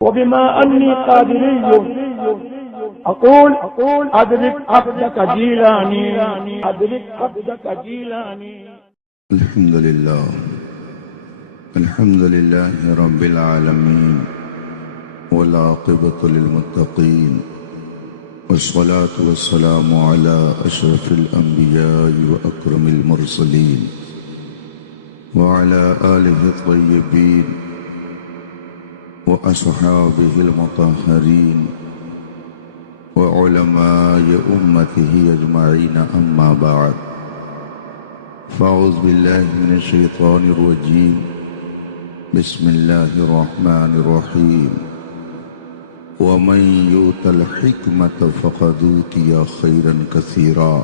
وبما أني قادري أقول أدرك عبدك جيلاني أدرك عبدك جيلاني. الحمد لله رب العالمين والعاقبة للمتقين والصلاة والسلام على أشرف الأنبياء وأكرم المرسلين وعلى آله الطيبين وأصحابه المطهرين وعلماء أمته أجمعين، أما بعد، فأعوذ بالله من الشيطان الرجيم. بسم الله الرحمن الرحيم. ومن يؤت الحكمة فقد أوتي خيرا كثيرا.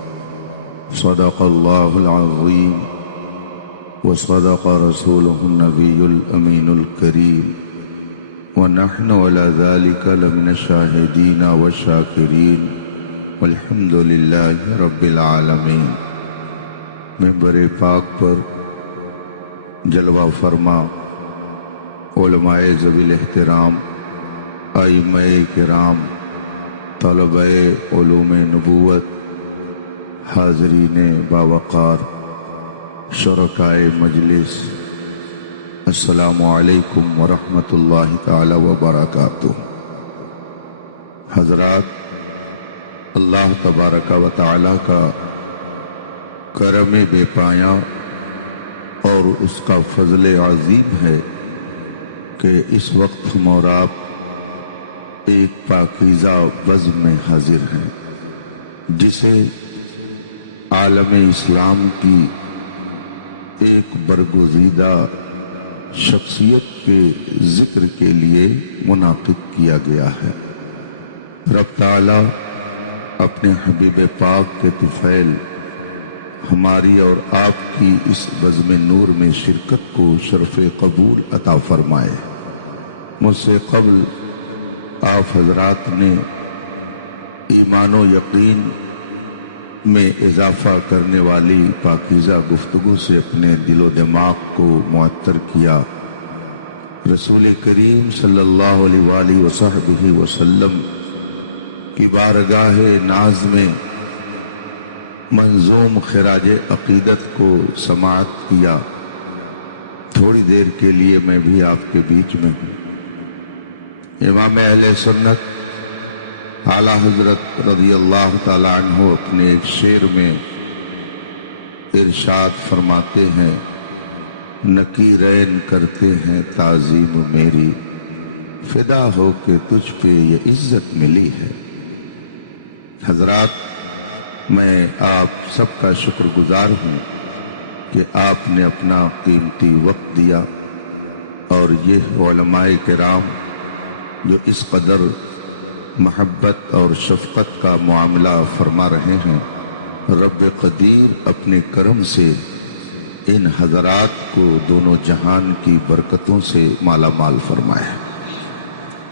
صدق الله العظيم وصدق رسوله النبي الأمين الكريم، ونحن على ذلك لمن الشاهدين والشاكرين، والحمد لله رب العالمین۔ منبر پاک پر جلوہ فرما علماء ذوی الاحترام، ائمہ کرام، طلبہ علوم نبوت، حاضرین باوقار، شرکائے مجلس، السلام علیکم ورحمۃ اللہ تعالی وبرکاتہ۔ حضرات، اللہ تبارک و تعالی کا کرم بے پایاں اور اس کا فضل عظیم ہے کہ اس وقت ہم اور آپ ایک پاکیزہ بزم میں حاضر ہیں، جسے عالم اسلام کی ایک برگزیدہ شخصیت کے ذکر کے لیے منعقد کیا گیا ہے۔ رب تعالی اپنے حبیب پاک کے طفیل ہماری اور آپ کی اس بزم نور میں شرکت کو شرف قبول عطا فرمائے۔ مجھ سے قبل آپ حضرات نے ایمان و یقین میں اضافہ کرنے والی پاکیزہ گفتگو سے اپنے دل و دماغ کو معطر کیا۔ رسول کریم صلی اللہ علیہ وآلہ وصحبہ وسلم کی بارگاہ ناز میں منظوم خراج عقیدت کو سماعت کیا۔ تھوڑی دیر کے لیے میں بھی آپ کے بیچ میں ہوں۔ امام اہل سنت اعلیٰ حضرت رضی اللہ تعالی عنہ اپنے ایک شعر میں ارشاد فرماتے ہیں، نکیرین کرتے ہیں تعظیم میری، فدا ہو کہ تجھ پہ یہ عزت ملی ہے۔ حضرات، میں آپ سب کا شکر گزار ہوں کہ آپ نے اپنا قیمتی وقت دیا، اور یہ علماء کرام جو اس قدر محبت اور شفقت کا معاملہ فرما رہے ہیں، رب قدیر اپنے کرم سے ان حضرات کو دونوں جہان کی برکتوں سے مالا مال فرمائے۔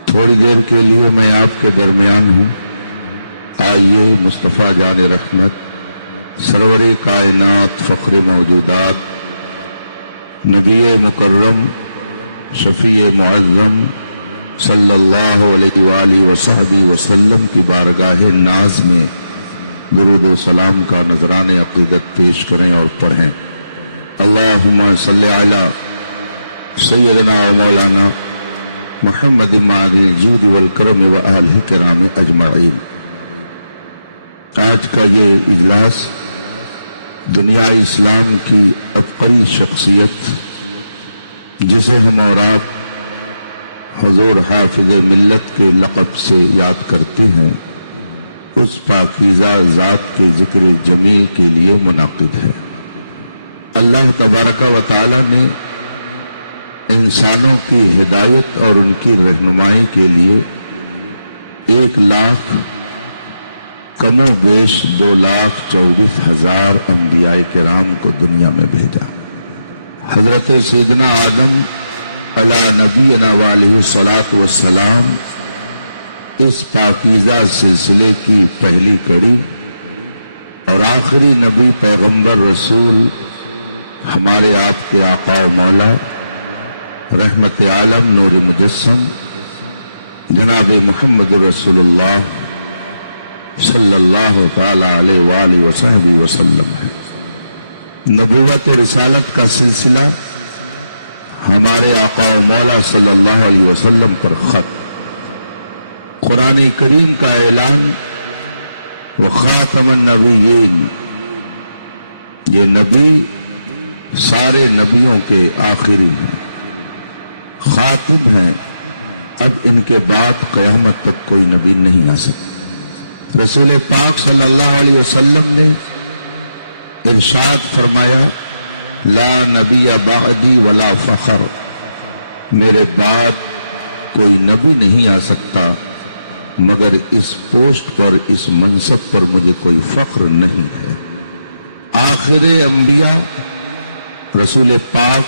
تھوڑی دیر کے لیے میں آپ کے درمیان ہوں۔ آئیے مصطفیٰ جان رحمت، سرور کائنات، فخر موجودات، نبی مکرم، شفیع معظم صلی اللہ علیہ وآلہ وصحبہ وسلم کی بارگاہ ناز میں درود و سلام کا نذران عقیدت پیش کریں اور پڑھیں۔ اللہم صلی علی سیدنا و مولانا محمد معدن الجود والکرم و آلہ کرام اجمعین۔ آج کا یہ اجلاس دنیا اسلام کی عبقری شخصیت، جسے ہم اور آپ حضور حافظ ملت کے لقب سے یاد کرتے ہیں، اس پاکیزہ ذات کے ذکر جمیل کے لیے منعقد ہے۔ اللہ تبارک و تعالی نے انسانوں کی ہدایت اور ان کی رہنمائی کے لیے 1,00,000 کم و بیش 2,24,000 انبیاء کرام کو دنیا میں بھیجا۔ حضرت سیدنا آدم علیہ نبینا وعلیہ الصلاۃ والسلام اس پاکیزہ سلسلے کی پہلی کڑی، اور آخری نبی پیغمبر رسول ہمارے آپ کے آقا و مولا رحمت عالم نور مجسم جناب محمد رسول اللہ صلی اللہ تعالی علیہ وآلہ وصحبہ وسلم ہے۔ نبوت و رسالت کا سلسلہ ہمارے آقا و مولا صلی اللہ علیہ وسلم پر ختم۔ قرآن کریم کا اعلان وہ خاتم النبیین، یہ نبی سارے نبیوں کے آخری ہیں، خاتم ہیں، اب ان کے بعد قیامت تک کوئی نبی نہیں آ سکتا۔ رسول پاک صلی اللہ علیہ وسلم نے ارشاد فرمایا لا نبی بعدی ولا فخر، میرے بعد کوئی نبی نہیں آ سکتا مگر اس پوسٹ پر، اس منصب پر مجھے کوئی فخر نہیں ہے۔ آخر انبیاء رسول پاک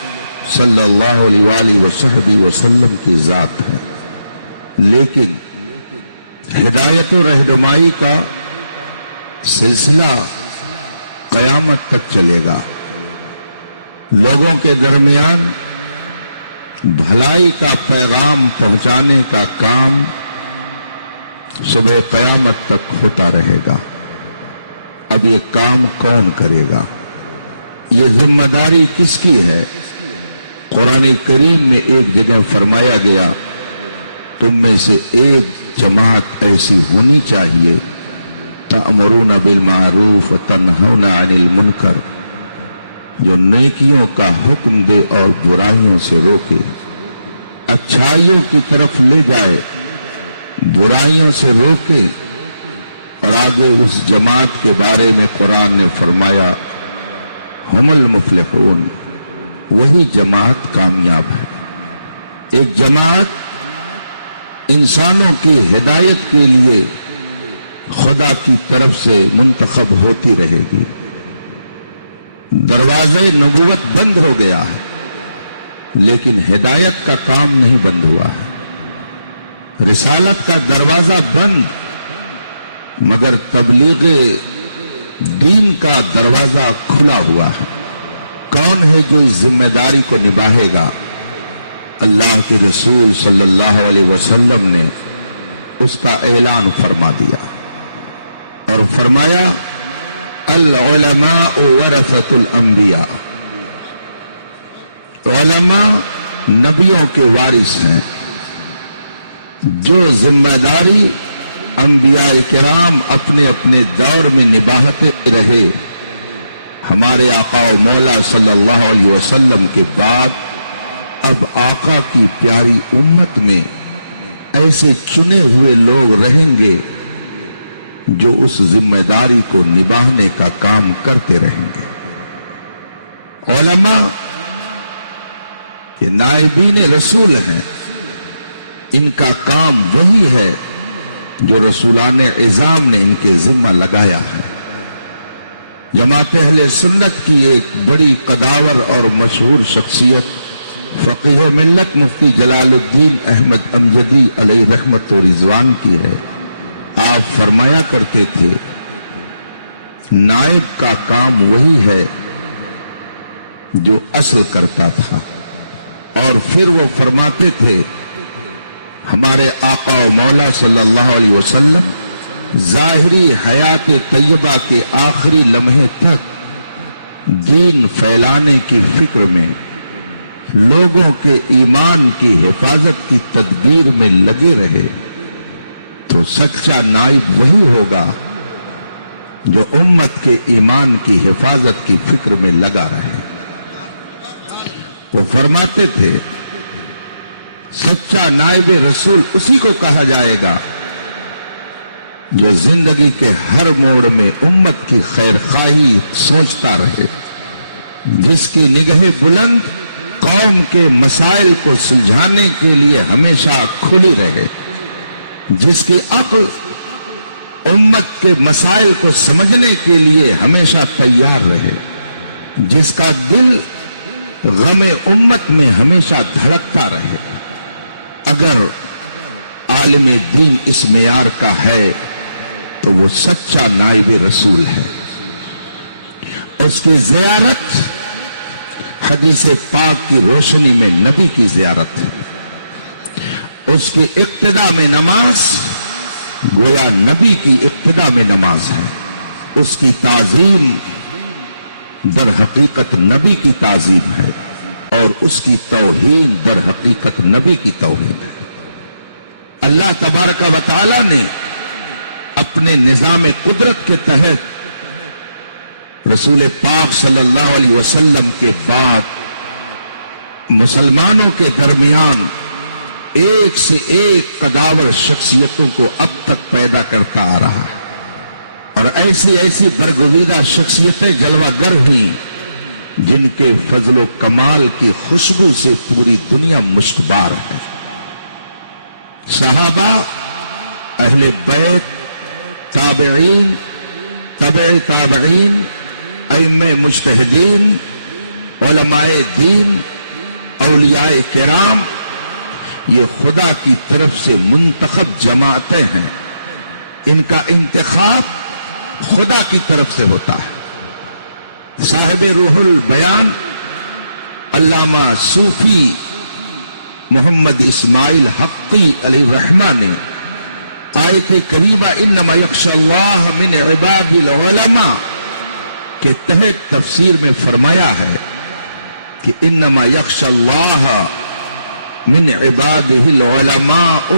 صلی اللہ علیہ وآلہ وصحبہ وسلم کی ذات ہے، لیکن ہدایت و رہنمائی کا سلسلہ قیامت تک چلے گا۔ لوگوں کے درمیان بھلائی کا پیغام پہنچانے کا کام صبح قیامت تک ہوتا رہے گا۔ اب یہ کام کون کرے گا؟ یہ ذمہ داری کس کی ہے؟ قرآن کریم میں ایک جگہ فرمایا گیا تم میں سے ایک جماعت ایسی ہونی چاہیے تأمرون بالمعروف وتنہون عن المنکر، جو نیکیوں کا حکم دے اور برائیوں سے روکے، اچھائیوں کی طرف لے جائے، برائیوں سے روکے۔ اور آگے اس جماعت کے بارے میں قرآن نے فرمایا ہم المفلحون، وہی جماعت کامیاب ہے۔ ایک جماعت انسانوں کی ہدایت کے لیے خدا کی طرف سے منتخب ہوتی رہے گی۔ دروازے نبوت بند ہو گیا ہے لیکن ہدایت کا کام نہیں بند ہوا ہے۔ رسالت کا دروازہ بند مگر تبلیغ دین کا دروازہ کھلا ہوا ہے۔ کون ہے جو اس ذمہ داری کو نبھائے گا؟ اللہ کے رسول صلی اللہ علیہ وسلم نے اس کا اعلان فرما دیا اور فرمایا العلماء ورثۃ الانبیاء، علماء نبیوں کے وارث ہیں۔ جو ذمہ داری انبیاء کرام اپنے اپنے دور میں نبھاتے رہے، ہمارے آقا و مولا صلی اللہ علیہ وسلم کے بعد اب آقا کی پیاری امت میں ایسے چنے ہوئے لوگ رہیں گے جو اس ذمہ داری کو نبھانے کا کام کرتے رہیں گے۔ علماء یہ نائبین رسول ہیں، ان کا کام وہی ہے جو رسولان عظام نے ان کے ذمہ لگایا ہے۔ جماعت اہل سنت کی ایک بڑی قداور اور مشہور شخصیت فقیہ ملت مفتی جلال الدین احمد امجدی علیہ رحمت و رضوان کی ہے۔ آپ فرمایا کرتے تھے نائب کا کام وہی ہے جو اصل کرتا تھا، اور پھر وہ فرماتے تھے ہمارے آقا و مولا صلی اللہ علیہ وسلم ظاہری حیات طیبہ کے آخری لمحے تک دین پھیلانے کی فکر میں، لوگوں کے ایمان کی حفاظت کی تدبیر میں لگے رہے۔ تو سچا نائب وہی ہوگا جو امت کے ایمان کی حفاظت کی فکر میں لگا رہے۔ وہ فرماتے تھے سچا نائب رسول اسی کو کہا جائے گا جو زندگی کے ہر موڑ میں امت کی خیر خواہی سوچتا رہے، جس کی نگہ بلند قوم کے مسائل کو سلجھانے کے لیے ہمیشہ کھلی رہے، جس کی عقل امت کے مسائل کو سمجھنے کے لیے ہمیشہ تیار رہے، جس کا دل غم امت میں ہمیشہ دھڑکتا رہے۔ اگر عالم دین اس معیار کا ہے تو وہ سچا نائب رسول ہے۔ اس کی زیارت حدیث پاک کی روشنی میں نبی کی زیارت ہے۔ اس کی ابتدا میں نماز گویا نبی کی ابتدا میں نماز ہے، اس کی تعظیم در حقیقت نبی کی تعظیم ہے، اور اس کی توہین در حقیقت نبی کی توہین ہے۔ اللہ تبارک و تعالی نے اپنے نظام قدرت کے تحت رسول پاک صلی اللہ علیہ وسلم کے بعد مسلمانوں کے درمیان ایک سے ایک قداور شخصیتوں کو اب تک پیدا کرتا آ رہا ہے، اور ایسی ایسی برگزیدہ شخصیتیں جلوہ گر ہوئیں جن کے فضل و کمال کی خوشبو سے پوری دنیا مشکبار ہے۔ صحابہ، اہل بیت، تابعین، تبع تابعین، ائمہ مجتہدین، علماء دین، اولیاء کرام، یہ خدا کی طرف سے منتخب جماعتیں ہیں، ان کا انتخاب خدا کی طرف سے ہوتا ہے۔ صاحب روح البیان علامہ صوفی محمد اسماعیل حقی علیہ الرحمہ نے آیت کریمہ انما یخشی اللہ من عباد العلماء کے تحت تفسیر میں فرمایا ہے کہ انما یخشی اللہ من عبادہ العلماء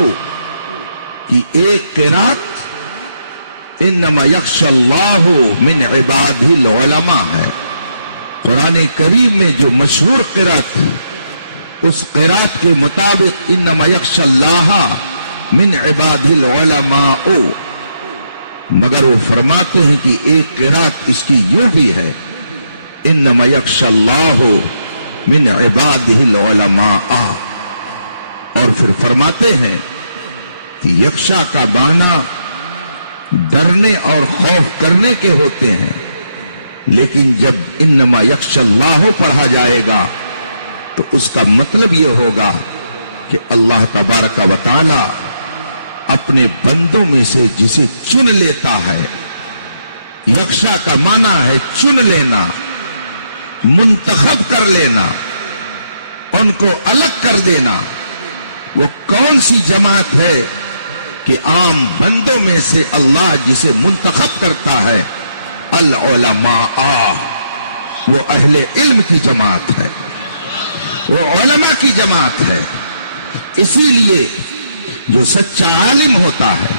کی ایک قرات انما یخشی اللہ من عبادہ العلماء ہے۔ قرآن کریم میں جو مشہور قرات تھی اس قرات کے مطابق انما یخشی اللہ من عبادہ العلماء، مگر وہ فرماتے ہیں کہ ایک قرات اس کی یوں بھی ہے انما یخشی اللہ من عبادہ العلماء، اور پھر فرماتے ہیں کہ یکشا کا معنی ڈرنے اور خوف کرنے کے ہوتے ہیں، لیکن جب انما یخشی اللہ پڑھا جائے گا تو اس کا مطلب یہ ہوگا کہ اللہ تبارک و تعالی اپنے بندوں میں سے جسے چن لیتا ہے۔ یکشا کا معنی ہے چن لینا، منتخب کر لینا، ان کو الگ کر دینا۔ وہ کون سی جماعت ہے کہ عام بندوں میں سے اللہ جسے منتخب کرتا ہے؟ العلماء، وہ اہل علم کی جماعت ہے، وہ علماء کی جماعت ہے۔ اسی لیے جو سچا عالم ہوتا ہے،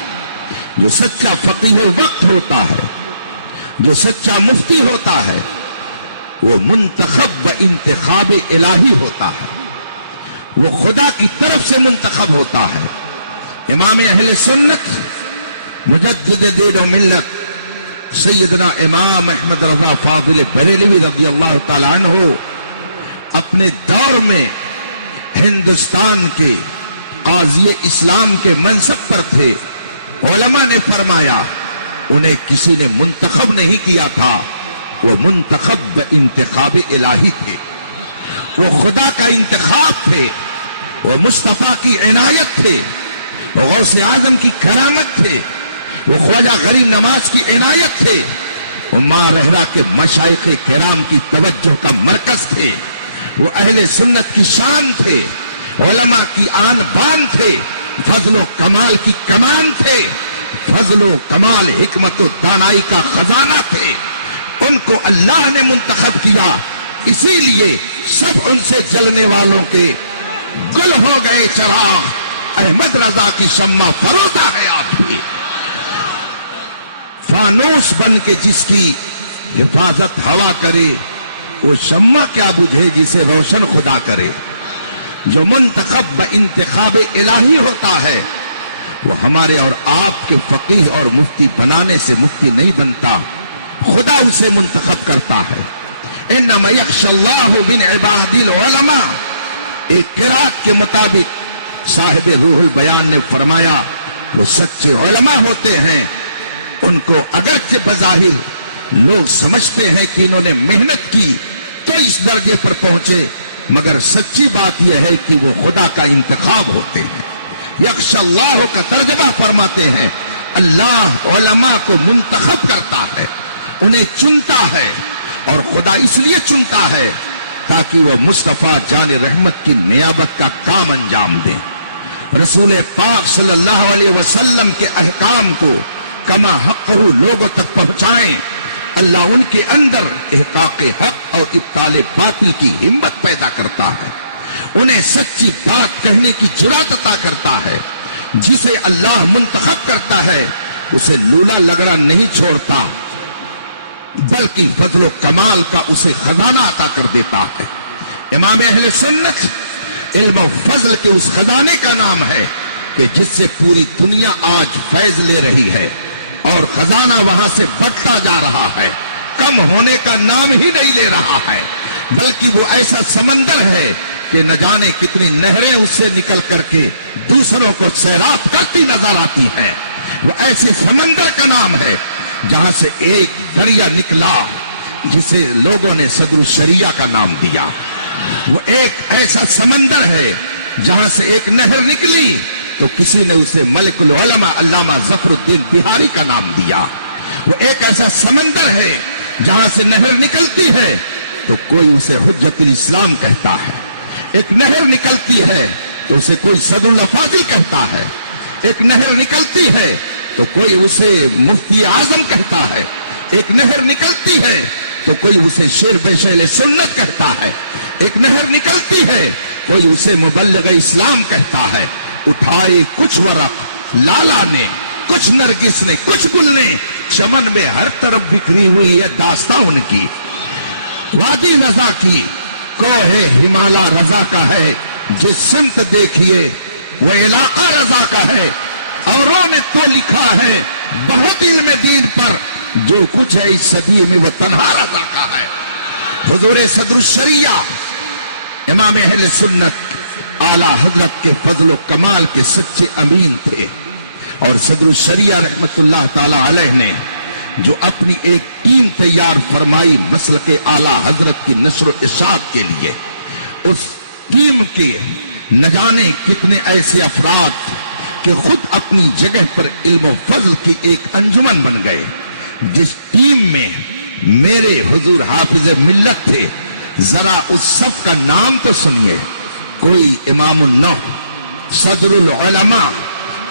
جو سچا فقیہ وقت ہوتا ہے، جو سچا مفتی ہوتا ہے، وہ منتخب و انتخاب الہی ہوتا ہے، وہ خدا کی طرف سے منتخب ہوتا ہے۔ امام اہل سنت مجدد دین و ملت سیدنا امام احمد رضا فاضل بریلوی رضی اللہ تعالی عنہ اپنے دور میں ہندوستان کے قاضی اسلام کے منصب پر تھے۔ علماء نے فرمایا انہیں کسی نے منتخب نہیں کیا تھا، وہ منتخب انتخاب الہی تھے، وہ خدا کا انتخاب تھے، وہ مصطفیٰ کی عنایت تھے، وہ غوث اعظم کی کرامت تھے، وہ خواجہ غریب نواز کی عنایت تھے، وہ ماں رہرا کے مشائخ کرام کی توجہ کا مرکز تھے، وہ اہل سنت کی شان تھے، علماء کی آن بان تھے، فضل و کمال کی کمان تھے، فضل و کمال حکمت و دانائی کا خزانہ تھے۔ ان کو اللہ نے منتخب کیا، اسی لیے سب ان سے جلنے والوں کے گل ہو گئے چراغ۔ احمد رضا کی شمع فروزہ ہے آپ کی، فانوس بن کے جس کی حفاظت ہوا کرے وہ شمع کیا بجھے جسے روشن خدا کرے۔ جو منتخب و انتخاب الہی ہوتا ہے وہ ہمارے اور آپ کے فقیہ اور مفتی بنانے سے مفتی نہیں بنتا، خدا اسے منتخب کرتا ہے۔ انما یخشی اللہ من عباد العلماء، ایک قرات کے مطابق صاحب روح البیان نے فرمایا وہ سچے علماء ہوتے ہیں، ان کو اگرچہ بظاہر لوگ سمجھتے ہیں کہ انہوں نے محنت کی تو اس درجے پر پہنچے، مگر سچی بات یہ ہے کہ وہ خدا کا انتخاب ہوتے ہیں۔ یخشی اللہ کا ترجمہ فرماتے ہیں اللہ علماء کو منتخب کرتا ہے، انہیں چنتا ہے، اور خدا اس لیے چنتا ہے تاکہ وہ مصطفیٰ جان رحمت کی نیابت کا کام انجام دیں۔ رسول پاک صلی اللہ علیہ وسلم کے احکام کو کما حق لوگوں تک پہنچائیں، اللہ ان کے اندر احقاق حق اور ابطال باطل کی ہمت پیدا کرتا ہے، انہیں سچی بات کہنے کی جرأت عطا کرتا ہے۔ جسے اللہ منتخب کرتا ہے اسے لولا لگڑا نہیں چھوڑتا، بلکہ فضل و کمال کا اسے خزانہ عطا کر دیتا ہے۔ امام اہل سنت علم و فضل کے اس خزانے کا نام ہے کہ جس سے پوری دنیا آج فیض لے رہی ہے، اور خزانہ وہاں سے بڑھتا جا رہا ہے، کم ہونے کا نام ہی نہیں لے رہا ہے، بلکہ وہ ایسا سمندر ہے کہ نہ جانے کتنی نہریں اس سے نکل کر کے دوسروں کو سیراب کرتی نظر آتی ہے۔ وہ ایسے سمندر کا نام ہے جہاں سے ایک دریا نکلا جسے لوگوں نے صدر الشریعہ کا نام دیا۔ وہ ایک ایسا سمندر ہے جہاں سے ایک نہر نکلی تو کسی نے اسے ملک العلماء علامہ ظفر الدین بہاری کا نام دیا۔ وہ ایک ایسا سمندر ہے جہاں سے نہر نکلتی ہے تو کوئی اسے حجت الاسلام کہتا ہے، ایک نہر نکلتی ہے تو اسے کوئی صدر الافاضل کہتا ہے، ایک نہر نکلتی ہے تو کوئی اسے مفتی اعظم کہتا ہے، ایک نہر نکلتی ہے تو کوئی اسے شیر پیش اہل سنت کہتا ہے، ایک نہر نکلتی ہے کوئی اسے مبلغ اسلام کہتا ہے۔ اٹھائے کچھ ورق لالا نے، کچھ نرگس نے، کچھ گل نے، چمن میں ہر طرف بکھری ہوئی ہے داستاں ان کی۔ وادی رضا کی کوہ ہمالا رضا کا ہے، جس سمت دیکھیے وہ علاقہ رضا کا ہے۔ اوروں نے تو لکھا ہے بہت علم دین پر، جو کچھ ہے اس صدی میں وہ تنہا رضا کا ہے۔ حضور صدر الشریعہ امام اہل سنت اعلیٰ حضرت کے فضل و کمال کے سچے امین تھے، اور صدر الشریعہ رحمت اللہ تعالی علیہ نے جو اپنی ایک ٹیم تیار فرمائی مسلک اعلیٰ حضرت کی نشر و اشاعت کے لیے، اس ٹیم کے نہ جانے کتنے ایسے افراد کہ خود اپنی جگہ پر علم و فضل کی ایک انجمن بن گئے، جس ٹیم میں میرے حضور حافظ ملت تھے۔ ذرا اس سب کا نام تو سنیے۔ کوئی امام النو صدر العلماء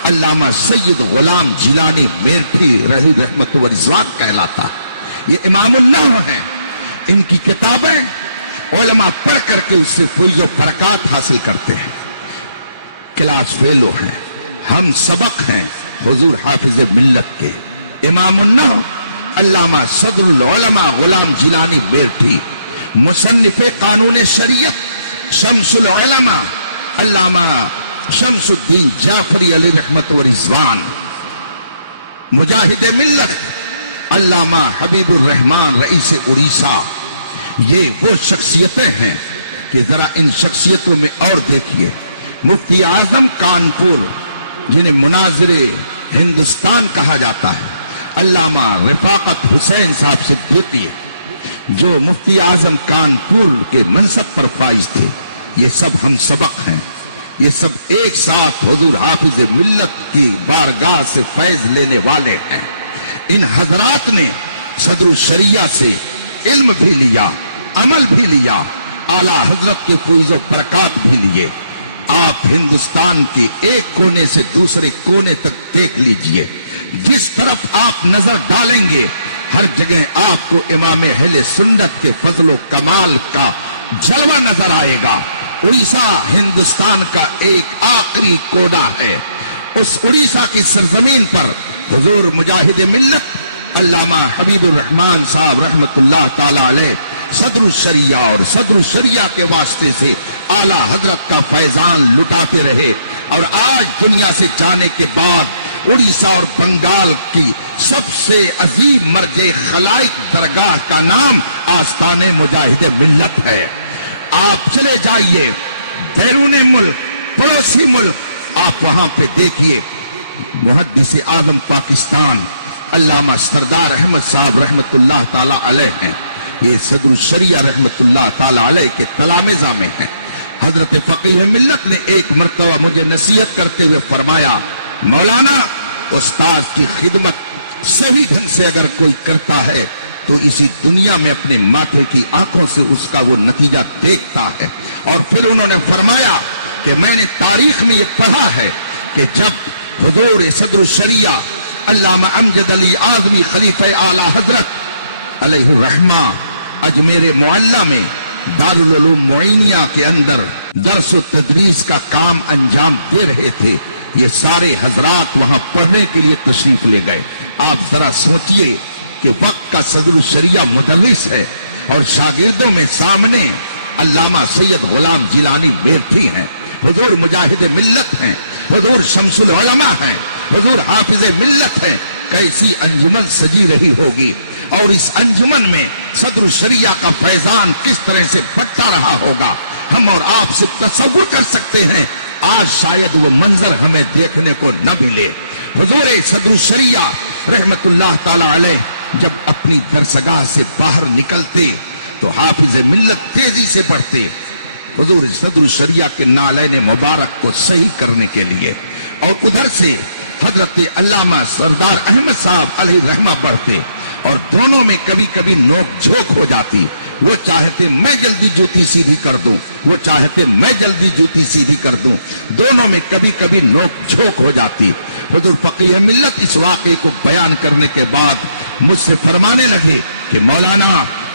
علامہ سید غلام جیلانی میرٹھی رہی رحمت و رضوان کہلاتا، یہ امام النو ہیں۔ ان کی کتابیں علماء پڑھ کر کے اس سے فیض و برکات حاصل کرتے ہیں، کلاس فیلو ہیں، ہم سبق ہیں حضور حافظ ملت کے۔ امام النو علامہ صدر العلماء غلام جیلانی میرٹھی، مصنف قانون شریعت شمس العلماء علامہ شمس الدین جعفری علی رحمت و رضوان، مجاہد ملت علامہ حبیب الرحمان رئیس اڑیسہ۔ یہ وہ شخصیتیں ہیں کہ ذرا ان شخصیتوں میں اور دیکھیے۔ مفتی اعظم کانپور جنہیں مناظر ہندوستان کہا جاتا ہے، علامہ رفاقت حسین صاحب سے پوچھئے، جو مفتی اعظم کانپور کے منصب پر فائز تھے۔ یہ سب ہم سبق ہیں، یہ سب ایک ساتھ حضور حافظ ملت کی بارگاہ سے فیض لینے والے ہیں۔ ان حضرات نے صدر الشریعہ سے علم بھی لیا، عمل بھی لیا، اعلیٰ حضرت کے فیض و برکات بھی لیے۔ آپ ہندوستان کے ایک کونے سے دوسرے کونے تک دیکھ لیجئے، جس طرف آپ نظر ڈالیں گے ہر جگہ آپ کو امام اہل سنت کے فضل و کمال کا جلوہ نظر آئے گا۔ اڑیسہ ہندوستان کا ایک آخری کونا ہے، اس اڑیسہ کی سرزمین پر حضور مجاہد ملت علامہ حبیب الرحمان صاحب رحمت اللہ تعالی علیہ صدر الشریعہ اور صدر الشریعہ کے واسطے سے اعلیٰ حضرت کا فیضان لٹاتے رہے، اور آج دنیا سے جانے کے بعد اڑیسہ اور بنگال کی سب سے عظیم مرجع خلائق درگاہ کا نام آستان مجاہد ملت ہے۔ آپ چلے جائیے بیرون ملک، پڑوسی ملک، آپ وہاں پہ دیکھیے محدث اعظم پاکستان علامہ سردار احمد صاحب رحمت اللہ تعالی علیہ ہیں، یہ صدر الشریعہ رحمت اللہ تعالی علیہ کے تلامذہ میں ہیں۔ حضرت فقیہ ملت نے ایک مرتبہ مجھے نصیحت کرتے ہوئے فرمایا، مولانا استاد کی خدمت صحیح ڈھنگ سے اگر کوئی کرتا ہے تو اسی دنیا میں اپنے ماتھے کی آنکھوں سے اس کا وہ نتیجہ دیکھتا ہے۔ اور پھر انہوں نے فرمایا کہ میں نے تاریخ میں یہ پڑھا ہے کہ جب حضور صدر الشریعہ علامہ امجد علی اعظمی خلیفہ اعلی حضرت علیہ الرحمہ اجمیر معلیٰ میں دارالعلوم معینیہ کے اندر درس و تدریس کا کام انجام دے رہے تھے، یہ سارے حضرات وہاں پڑھنے کے لیے تشریف لے گئے۔ آپ ذرا سوچئے کہ وقت کا صدر الشریعہ مدرس ہے اور شاگردوں میں سامنے علامہ سید غلام جیلانی بیٹھے ہیں، حضور مجاہد ملت ہیں، حضور شمس العلماء ہیں، حضور حافظ ملت ہے، کیسی انجمن سجی رہی ہوگی، اور اس انجمن میں صدر الشریعہ کا فیضان کس طرح سے بٹتا رہا ہوگا، ہم اور آپ سے تصور کر سکتے ہیں۔ آج شاید وہ منظر ہمیں دیکھنے کو نہ ملے۔ حضور صدر الشریعہ رحمت اللہ تعالی علیہ جب اپنی درسگاہ سے باہر نکلتے تو حافظ ملت تیزی سے بڑھتے حضور صدر الشریعہ کے نالین مبارک کو صحیح کرنے کے لیے، اور ادھر سے حضرت علامہ سردار احمد صاحب علیہ الرحمہ بڑھتے، اور دونوں میں کبھی کبھی نوک جھوک ہو جاتی، وہ چاہتے میں جلدی جوتی سیدھی کر دوں، وہ چاہتے میں جلدی جوتی سیدھی کر دوں، دونوں میں کبھی کبھی نوک جھوک ہو جاتی۔ حضور فقیہ ملت اس واقعے کو بیان کرنے کے بعد مجھ سے فرمانے لگے کہ مولانا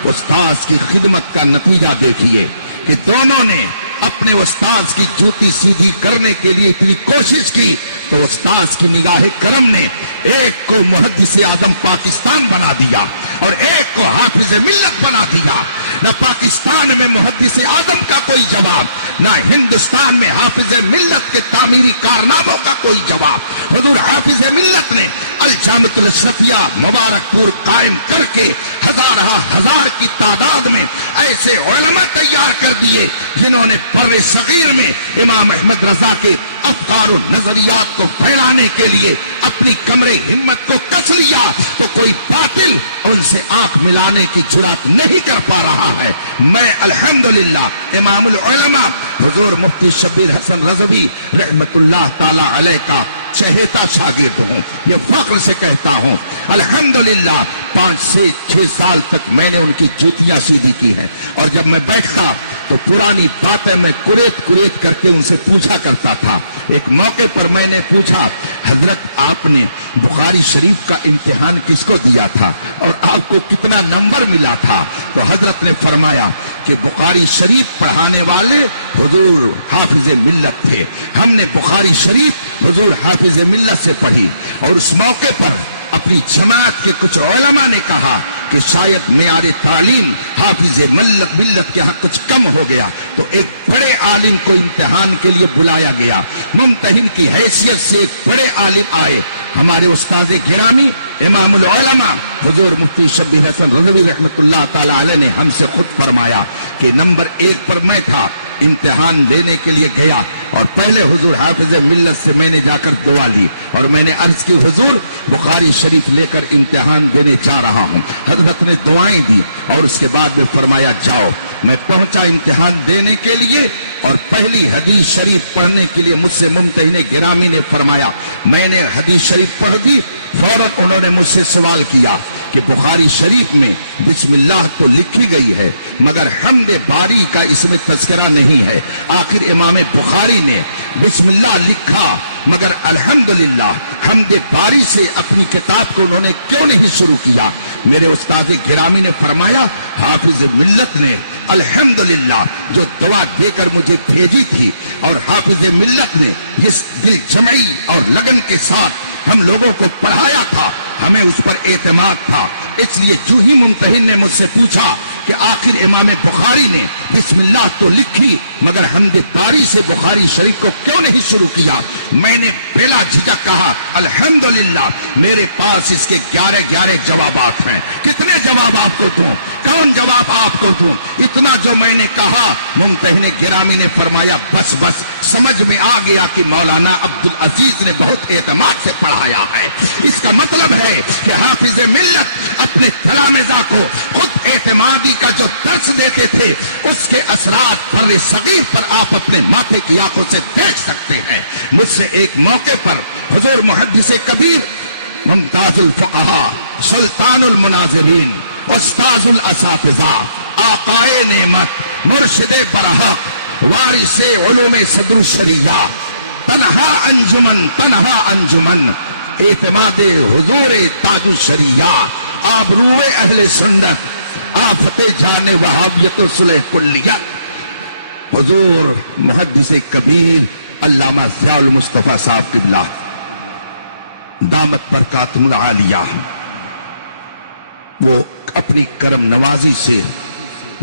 استاذ کی خدمت کا نتیجہ دیکھیے کہ دونوں نے اپنے استاذ کی جوتی سیدھی کرنے کے لیے اتنی کوشش کی تو استاذ کی نگاہ کرم نے ایک کو محدث اعظم پاکستان بنا دیا اور ایک کو حافظ ملت بنا دیا۔ نہ پاکستان میں محدث اعظم کا کوئی جواب، نہ ہندوستان میں حافظ ملت کے تعمیری کارناموں کا کوئی جواب۔ حضور حافظ ملت نے الجامعۃ الاشرفیہ مبارک پور قائم کر کے ہزار کی تعداد میں ایسے علماء تیار کر دیے جنہوں نے بر صغیر میں امام احمد رضا کے افکار و نظریات کو پھیلانے کے لیے اپنی کمرے ہمت کو کس لیا تو کوئی باطل ان سے آنکھ ملانے کی جرات نہیں کر پا رہا ہے۔ میں الحمدللہ امام العلماء حضور مفتی شبیر حسن رضوی رحمت اللہ تعالی علیہ کا چہیتا شاگرد ہوں، یہ فخر سے کہتا ہوں۔ الحمدللہ 5 سے 6 سال تک میں نے ان کی جوتیاں سیدھی کی ہیں، اور جب میں بیٹھتا تو پرانی باتیں میں کریت کر کے ان سے پوچھا کرتا تھا۔ ایک موقع پر میں نے پوچھا، حضرت آپ نے بخاری شریف کا امتحان کس کو دیا تھا اور آپ کو کتنا نمبر ملا تھا؟ تو حضرت نے فرمایا کہ بخاری شریف پڑھانے والے حضور حافظ ملت تھے، ہم نے بخاری شریف حضور حافظ ملت سے پڑھی، اور اس موقع پر اپنی جماعت کے کچھ علماء نے کہا کہ شاید معیار تعلیم حافظ ملت کے ہاں کچھ کم ہو گیا، تو ایک بڑے عالم کو امتحان کے لیے بلایا گیا، ممتحن کی حیثیت سے ایک بڑے عالم آئے، ہمارے استاد گرامی امام العلماء حضور مفتی شبیر حسن رضوی رحمت اللہ تعالی علیہ نے ہم سے خود فرمایا کہ نمبر 1 پر میں تھا، امتحان دینے کے لیے گیا اور پہلے حضور حافظ ملت سے میں نے جا کر دعا لی اور میں نے عرض کی حضور بخاری شریف لے کر امتحان دینے جا رہا ہوں۔ حضرت نے دعائیں دی اور اس کے بعد میں فرمایا جاؤ۔ میں پہنچا امتحان دینے کے لیے اور پہلی حدیث شریف پڑھنے کے لیے مجھ سے ممتحن گرامی نے فرمایا، میں نے حدیث شریف پڑھ دی، فوراً انہوں نے مجھ سے سوال کیا کہ بخاری شریف میں بسم اللہ تو لکھی گئی ہے مگر حمد باری کا اس میں تذکرہ نہیں ہے، آخر امام بخاری نے بسم اللہ لکھا مگر الحمدللہ حمد باری سے اپنی کتاب کو انہوں نے کیوں نہیں شروع کیا؟ میرے استاد گرامی نے فرمایا حافظ ملت نے الحمدللہ جو دعا دے کر مجھے بھیجی تھی اور حافظ ملت نے اس دل جمعی اور لگن کے ساتھ ہم لوگوں کو پڑھایا تھا، ہمیں اس پر اعتماد تھا، اس لیے جو ہی ممتحن نے مجھ سے پوچھا کہ آخر امام بخاری نے بسم اللہ تو لکھی مگر حمد باری سے بخاری شریف کو کیوں نہیں شروع کیا؟ میں نے بلا جھجک کہا الحمدللہ میرے پاس اس کے 11 جوابات ہیں، کتنے جواب آپ کو دوں؟ کون جواب آپ کو دوں؟ اتنا جو میں نے کہا ممتحن گرامی نے فرمایا بس سمجھ میں آ گیا کہ مولانا عبدالعزیز نے بہت اعتماد سے پڑھایا ہے، اس کا مطلب ہے کہ حافظ ملت اپنے تلامذہ کو خود اعتمادی کا جو درس دیتے تھے اس کے اثرات بر صغیر پر آپ اپنے ماتھے کی آنکھوں سے دیکھ سکتے ہیں۔ مجھ سے ایک موقع پر حضور محدث کبیر ممتاز الفقہاء سلطان المناظرین استاذ الاساتذہ آقائے نعمت مرشد برحق وارث علوم صدر الشریعہ، تنہا انجمن، اعتماد حضور تاج الشریعہ، آبروئے اہل سنت، آفت جان وہابیت و صلح کلیت، حضور محدث کبیر علامہ ضیاء المصطفیٰ صاحب قبلہ دامت برکاتہم العالیہ، وہ اپنی کرم نوازی سے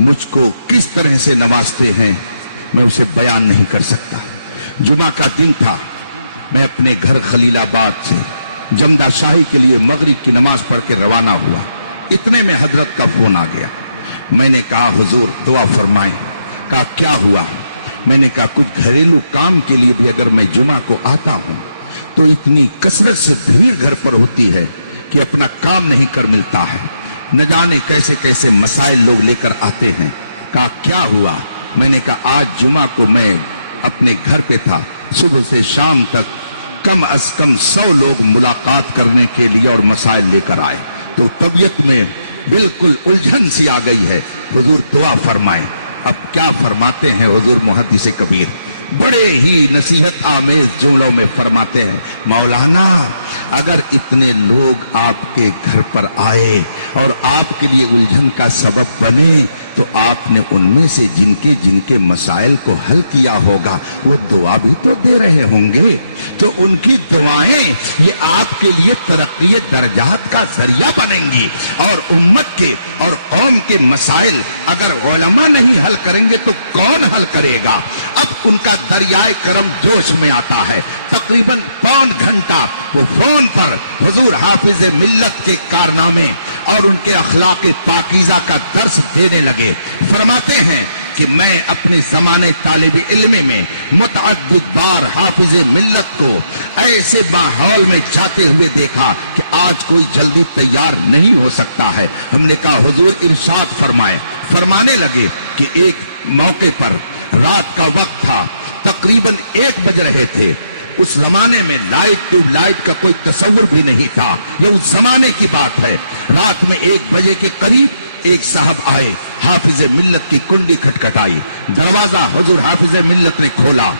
مجھ کو کس طرح سے نوازتے ہیں میں اسے بیان نہیں کر سکتا۔ جمعہ کا دن تھا، میں اپنے گھر خلیل آباد سے جمدہ شاہی کے لیے مغرب کی نماز پڑھ کے روانہ ہوا، اتنے میں حضرت کا فون آ گیا۔ میں نے کہا حضور دعا فرمائیں۔ کہا کیا ہوا؟ میں نے کہا کچھ گھریلو کام کے لیے بھی اگر میں جمعہ کو آتا ہوں تو اتنی کثرت سے بھیڑ گھر پر ہوتی ہے کہ اپنا کام نہیں کر ملتا ہے، نہ جانے کیسے کیسے مسائل لوگ لے کر آتے ہیں۔ کہا کیا ہوا؟ میں نے کہا آج جمعہ کو میں اپنے گھر پہ تھا، صبح سے شام تک کم از کم 100 لوگ ملاقات کرنے کے لیے اور مسائل لے کر آئے، تو طبیعت میں بالکل الجھن سی آ گئی ہے، حضور دعا فرمائیں۔ اب کیا فرماتے ہیں حضور محدث کبیر؟ بڑے ہی نصیحت آمیز جملوں میں فرماتے ہیں، مولانا اگر اتنے لوگ آپ کے گھر پر آئے اور آپ کے لیے الجھن کا سبب بنے تو آپ نے ان میں سے جن کے مسائل کو حل کیا ہوگا وہ دعا بھی تو دے رہے ہوں گے، تو ان کی دعائیں یہ آپ کے لیے ترقی درجات کا ذریعہ بنیں گی، اور امت کے اور قوم کے مسائل اگر علماء نہیں حل کریں گے تو کون حل کرے گا؟ اب ان کا دریائے کرم جوش میں آتا ہے، تقریباً پون گھنٹہ وہ فون پر حضور حافظ ملت کے کارنامے اور ان کے اخلاق پاکیزہ کا درس دینے لگے۔ فرماتے ہیں کہ میں اپنے زمانے طالب علم میں متعدد بار حافظ ملت کو ایسے ماحول میں جاتے ہوئے دیکھا کہ آج کوئی جلدی تیار نہیں ہو سکتا ہے۔ ہم نے کہا حضور ارشاد فرمائے۔ فرمانے لگے کہ ایک موقع پر رات کا وقت تھا، تقریباً 1 بج رہے تھے۔ اس زمانے میں ٹیوب لائٹ کا کوئی تصور بھی نہیں تھا، یہ اس زمانے کی بات ہے۔ رات میں 1 بجے کے قریب ایک صاحب آئے، حافظ ملت کی کنڈی کھٹکھٹائی، دروازہ حضور حافظ ملت نے کھولا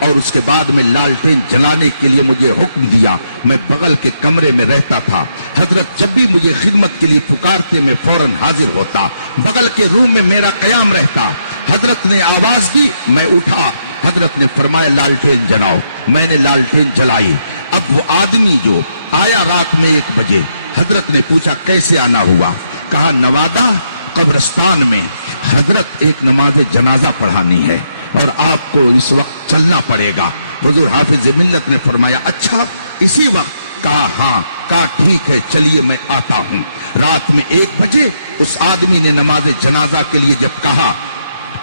اور اس کے بعد میں لالٹین جلانے کے لیے مجھے حکم دیا۔ میں بغل کے کمرے میں رہتا تھا، حضرت جب بھی مجھے خدمت کے لیے پکارتے میں فوراً حاضر ہوتا، بغل کے روم میں میرا قیام رہتا۔ حضرت نے آواز کی، میں اٹھا، حضرت نے فرمایا لالٹین جلاؤ، میں نے لالٹین جلائی۔ اب وہ آدمی جو آیا رات میں 1 بجے، حضرت نے پوچھا کیسے آنا ہوا؟ کہا نوادہ قبرستان میں حضرت ایک نماز جنازہ پڑھانی ہے اور آپ کو اس وقت چلنا پڑے گا۔ حضور حافظ ملت نے فرمایا اچھا اسی وقت؟ کہا ہاں۔ کہا ٹھیک ہے چلیے میں آتا ہوں۔ رات میں 1 بجے اس آدمی نے نماز جنازہ کے لیے جب کہا،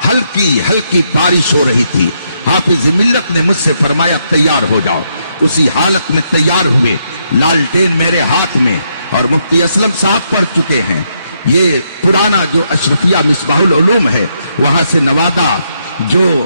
ہلکی بارش ہو رہی تھی، حافظ ملت نے مجھ سے فرمایا تیار ہو جاؤ۔ اسی حالت میں تیار ہوئے، لالٹین میرے ہاتھ میں، اور مفتی اسلم صاحب پڑھ چکے ہیں۔ یہ پرانا جو اشرفیہ مصباح العلوم ہے وہاں سے نوادہ جو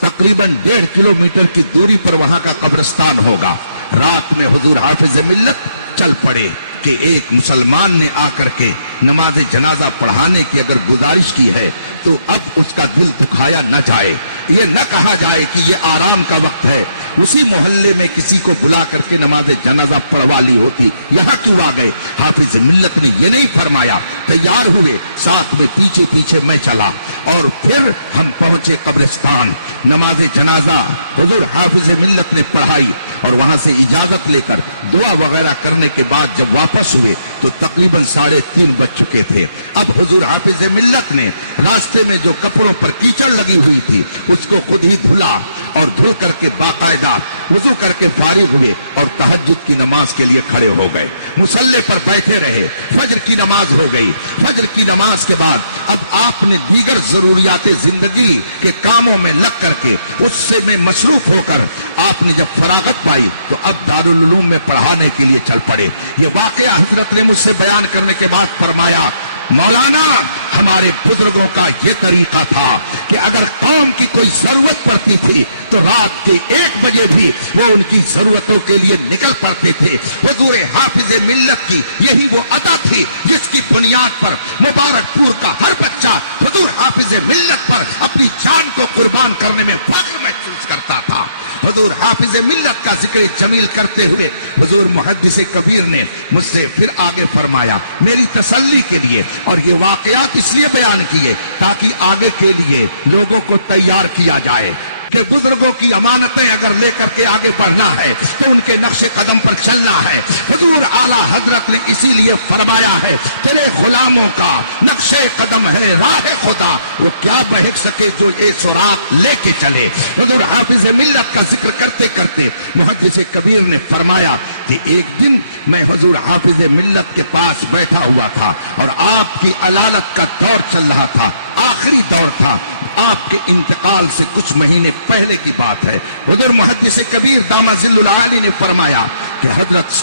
تقریباً 1.5 کلومیٹر کی دوری پر وہاں کا قبرستان ہوگا۔ رات میں حضور حافظ ملت چل پڑے کہ ایک مسلمان نے آ کر کے نماز جنازہ پڑھانے کی اگر گزارش کی ہے تو اب اس کا دل دکھایا نہ جائے، یہ نہ کہا جائے کہ یہ آرام کا وقت ہے، اسی محلے میں کسی کو بلا کر کے نماز جنازہ پڑھوا لی ہوتی، یہاں کیوں آ گئے؟ حافظ ملت نے یہ نہیں فرمایا، تیار ہوئے، ساتھ میں پیچھے پیچھے میں چلا اور پھر ہم پہنچے قبرستان۔ نماز جنازہ حضور حافظ ملت نے پڑھائی اور وہاں سے اجازت لے کر دعا وغیرہ کرنے کے بعد جب واپس ہوئے تو تقریباً 3:30 بج چکے تھے۔ اب حضور حافظ ملت نے راستے میں جو کپڑوں پر کیچڑ لگی ہوئی تھی اس کو خود ہی دھلا اور دھل کر کے باقاعدہ وضو کر کے فارغ ہوئے اور تہجد کی نماز کے لیے کھڑے ہو گئے، مصلی پر بیٹھے رہے۔ فجر کی نماز ہو گئی، فجر کی نماز کے بعد اب آپ نے دیگر ضروریات زندگی کے کاموں میں لگ کر کے اس سے میں مصروف ہو کر آپ نے جب فراغت پائی تو اب دارالعلوم میں پڑھانے کے لیے چل پڑے۔ یہ واقعہ حضرت نے مجھ سے بیان کرنے کے بعد فرمایا مولانا ہمارے بزرگوں کا یہ طریقہ تھا کہ اگر قوم کی کوئی ضرورت پڑتی تھی تو رات کے 1 بجے بھی وہ ان کی ضرورتوں کے لیے نکل پڑتے تھے۔ حضور حافظ ملت کی یہی وہ ادا تھی جس کی بنیاد پر مبارک پور کا ہر بچہ حضور حافظ ملت پر اپنی جان کو قربان کرنے میں فخر محسوس کرتا تھا۔ حضور حافظ ملت کا ذکر جمیل کرتے ہوئے حضور محدث کبیر نے مجھ سے پھر آگے فرمایا میری تسلی کے لیے، اور یہ واقعات اس لیے بیان کیے تاکہ آگے کے لیے لوگوں کو تیار کیا جائے کہ بزرگوں کی امانتیں اگر لے کر کے آگے بڑھنا ہے تو ان کے نقش قدم پر چلنا ہے۔ حضور اعلیٰ حضرت نے اسی لیے فرمایا ہے تیرے غلاموں کا نقش قدم ہے راہ خدا، وہ کیا بہک سکے جو یہ سراغ لے کے چلے۔ حضور حافظ ملت کا ذکر کرتے کرتے محدث کبیر نے فرمایا کہ ایک دن میں حضور حافظ ملت کے پاس بیٹھا ہوا تھا اور آپ کی علالت کا دور چل رہا تھا، آخری دور تھا، آپ کے انتقال سے کچھ مہینے پہلے کی بات ہے۔ حضور محدث کبیر دامہ ذل العالی نے فرمایا کہ حضرت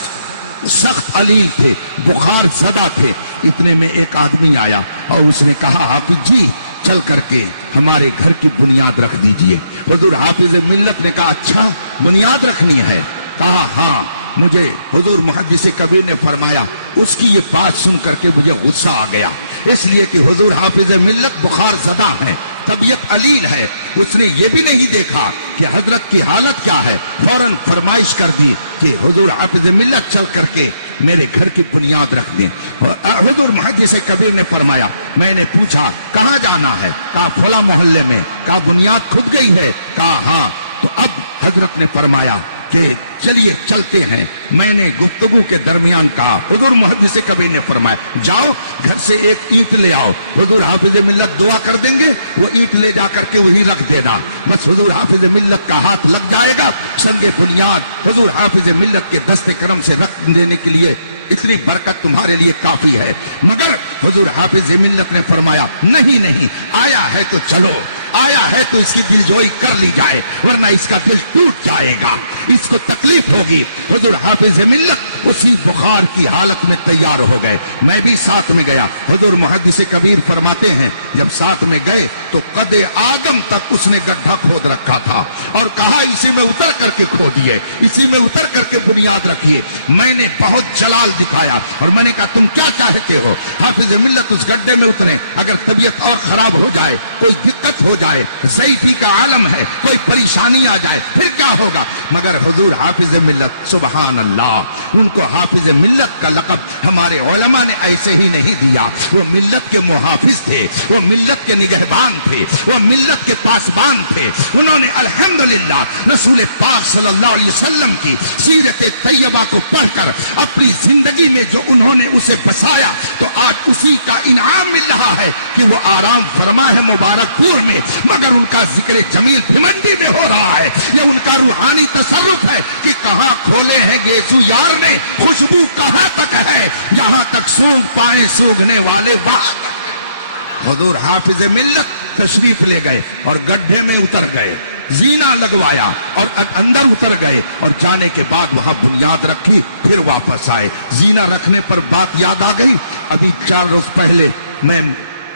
سخت علیل تھے، بخار زدہ تھے، اتنے میں ایک آدمی آیا اور اس نے کہا حافظ جی چل کر کے ہمارے گھر کی بنیاد رکھ دیجئے۔ حضور حافظ ملت نے کہا اچھا بنیاد رکھنی ہے؟ کہا ہاں۔ مجھے حضور محدث کبیر نے فرمایا اس کی یہ بات سن کر کے مجھے غصہ آ گیا، اس لیے کہ حضور حافظ ملت بخار زدہ ہیں، طبیعت علیل ہے، اس نے یہ بھی نہیں دیکھا کہ حضرت کی حالت کیا ہے، فوراً فرمائش کر دی کہ حضور حافظ ملت چل کر کے میرے گھر کی بنیاد رکھ دیں۔ حضور محدث کبیر نے فرمایا میں نے پوچھا کہاں جانا ہے؟ کہا فلاں محلے میں۔ کہا بنیاد کھد گئی ہے؟ کہا ہاں۔ تو اب حضرت نے فرمایا کہ چلیے چلتے ہیں۔ میں نے گفتگو کے درمیان کہا حضور محدث کبیر نے فرمایا جاؤ گھر سے ایک اینٹ لے آؤ، حضور حافظ ملت دعا کر دیں گے، وہ اینٹ لے جا کر کے وہی رکھ دینا، بس حضور حافظ ملت کا ہاتھ لگ جائے گا، سنگ بنیاد حضور حافظ ملت کے دست کرم سے رکھ دینے کے لیے اتنی برکت تمہارے لیے کافی ہے۔ مگر حضور حافظ ملت نے فرمایا نہیں نہیں، آیا ہے تو چلو، آیا ہے تو اس کی دلجوئی کر لی جائے ورنہ اس کا دل ٹوٹ جائے گا، اس کو تکلیف ہوگی۔ حضور حافظ ملت اسی بخار کی حالت میں تیار ہو گئے، میں بھی ساتھ میں گیا۔ حضور محدث کبیر فرماتے ہیں جب ساتھ میں گئے تو قد آدم تک اس نے گڈھا کھود رکھا تھا اور کہا اسی میں اتر کر کے کھودیے، اسی میں اتر کر کے بنیاد رکھیے۔ میں نے بہت جلال دکھایا اور میں نے کہا تم کیا چاہتے ہو؟ حافظ ملت اس گڈھے میں اترے، اگر طبیعت اور خراب ہو جائے، کوئی دقت ہو جائے، ضعیفی کا عالم ہے، کوئی پریشانی آ جائے پھر کیا ہوگا؟ مگر حضور حافظ ملت سبحان اللہ، ان کو حافظ ملت کا لقب ہمارے علماء نے ایسے ہی نہیں دیا، وہ ملت کے محافظ تھے، وہ ملت کے نگہبان تھے، وہ ملت کے پاسبان تھے۔ انہوں نے الحمدللہ رسول پاک صلی اللہ علیہ وسلم کی سیرت طیبہ کو پڑھ کر اپنی زندگی میں جو انہوں نے اسے بسایا تو آج اسی کا انعام مل رہا ہے کہ وہ آرام فرما ہے مبارک پور میں، مگر ان کا ذکر جمیل بھمنڈی میں ہو رہا ہے۔ یہ ان کا روحانی تصرف ہے کہ کہاں کھولے ہیں گیسو یار نے، خوشبو کہاں تک ہے، جہاں تک سونگ پائے سونگنے والے وہاں تک۔ حضور حافظ ملت تشریف لے گئے اور گڈھے میں اتر گئے، زینہ لگوایا اور اندر اتر گئے اور جانے کے بعد وہاں بنیاد رکھی، پھر واپس آئے۔ زینہ رکھنے پر بات یاد آ گئی، ابھی 4 روز پہلے میں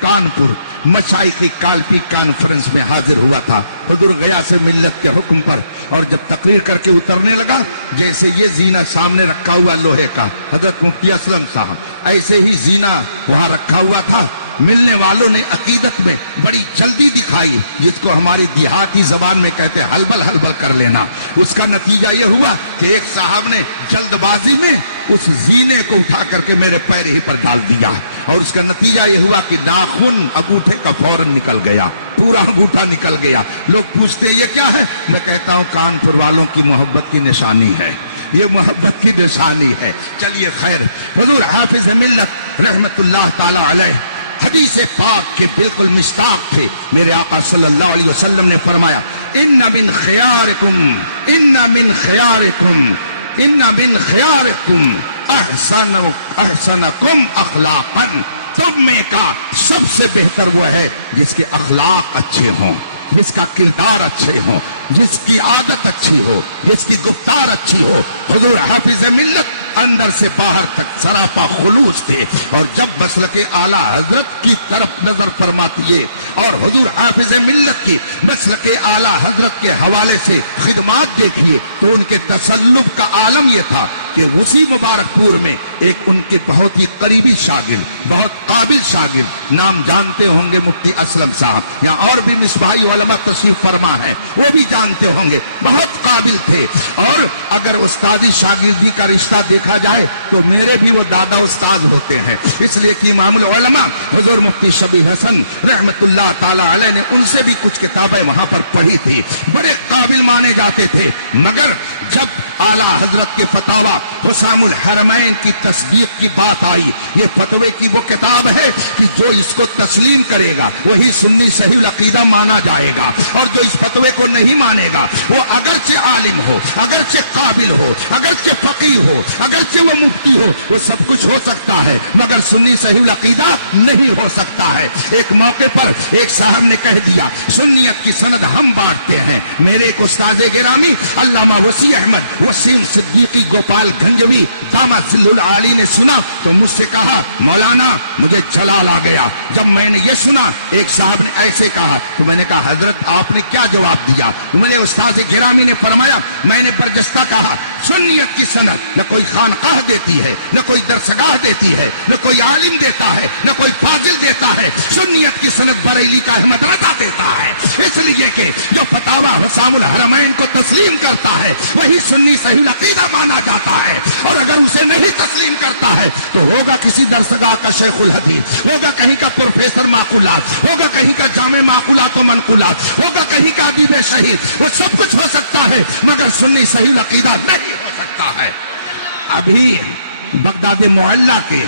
کانپور مشائخ کی کالپی کانفرنس میں حاضر ہوا تھا حضور گیا سے ملت کے حکم پر، اور جب تقریر کر کے اترنے لگا جیسے یہ زینہ سامنے رکھا ہوا لوہے کا، حضرت مفتی اسلم صاحب ایسے ہی زینہ وہاں رکھا ہوا تھا۔ ملنے والوں نے عقیدت میں بڑی جلدی دکھائی، جس کو ہماری دیہاتی زبان میں کہتے ہلبل ہلبل کر لینا۔ اس کا نتیجہ یہ ہوا کہ ایک صاحب نے جلد بازی میں اس زینے کو اٹھا کر کے میرے پیر ہی پر ڈال دیا، اور اس کا نتیجہ یہ ہوا کہ ناخن انگوٹھے کا فوراً نکل گیا، پورا انگوٹھا نکل گیا۔ لوگ پوچھتے یہ کیا ہے؟ میں کہتا ہوں کانپور والوں کی محبت کی نشانی ہے، یہ محبت کی نشانی ہے۔ چلیے خیر، حضور حافظ ملت رحمت اللہ تعالی علیہ حدیث پاک کے بالکل مصداق تھے۔ میرے آقا صلی اللہ علیہ وسلم نے فرمایا ان من خیارکم احسنکم اخلاقا، تم میں کا سب سے بہتر وہ ہے جس کے اخلاق اچھے ہوں، جس کا کردار اچھے ہوں، جس کی عادت اچھی ہو، جس کی گفتار اچھی ہو. حضور حافظ ملت اندر سے باہر تک سراپا خلوص تھے، اور جب مسلک اعلی حضرت کی طرف نظر فرماتی اور حضور حافظ ملت کی مسلک اعلی حضرت کے حوالے سے خدمات دیکھیے تو ان کے تسلط کا عالم یہ تھا کہ اسی مبارک پور میں ایک ان کے بہت ہی قریبی شاگرد، بہت قابل شاگرد، نام جانتے ہوں گے مفتی اسلم صاحب، یا اور بھی مصباحی علماء تشریف فرما ہے، وہ بھی جانتے ہوں گے، بہت قابل تھے. اور اگر استادی شاگردی کا رشتہ دیکھا جائے تو میرے بھی وہ دادا استاد ہوتے ہیں، اس لیے کہ امام العلماء حضور مفتی شبیہ حسن رحمت اللہ تعالی علیہ نے ان سے بھی کچھ کتابیں وہاں پر پڑھی تھی. بڑے قابل مانے جاتے تھے، مگر جب اعلیٰ حضرت کے فتاوی حسام الحرمین کی تصدیق کی بات آئی، یہ فتوے کی وہ کتاب ہے کہ جو اس کو تسلیم کرے گا وہی سنی صحیح العقیدہ مانا جائے گا، اور جو اس فتوے کو نہیں مانے گا وہ اگرچہ عالم ہو، اگرچہ قابل ہو، اگرچہ فقیہ ہو، اگرچہ وہ مفتی ہو، وہ سب کچھ ہو سکتا ہے مگر سنی صحیح العقیدہ نہیں ہو سکتا ہے. ایک موقع پر ایک صاحب نے کہہ دیا سنیت کی سند ہم بانٹتے ہیں. میرے ایک استاد گرامی علامہ وسیع احمد وسیم صدیقی گوپال گنجوی دامت ذل العالی نے سنا تو مجھ سے کہا مولانا مجھے جلال آ گیا. جب میں نے یہ سنا ایک صاحب نے ایسے کہا تو میں نے کہا حضرت آپ نے کیا جواب دیا؟ میں نے استاد گرامی نے فرمایا میں نے برجستہ کہا سنیت کی سند نہ کوئی خانقاہ دیتی ہے، نہ کوئی درسگاہ دیتی ہے، نہ کوئی عالم دیتا ہے، نہ کوئی فاضل دیتا ہے. سنیت کی سند بریلی کا احمد رضا دیتا ہے. اس لیے کہ جو فتاوی حسام الحرمین کو تسلیم کرتا ہے وہی سنی صحیح العقیدہ مانا جاتا ہے، اور اگر اسے نہیں تسلیم کرتا ہے تو ہوگا کسی درسگاہ کا شیخ الحدیث، ہوگا کہیں کا پروفیسر معقولات، ہوگا کہیں کا جامع معقولات و منقولات، ہوگا کہیں کا ادیب شہید. وہ سب کچھ ہو سکتا ہے مگر سنی صحیح العقیدہ نہیں ہو سکتا ہے. ابھی بغداد معلیٰ کے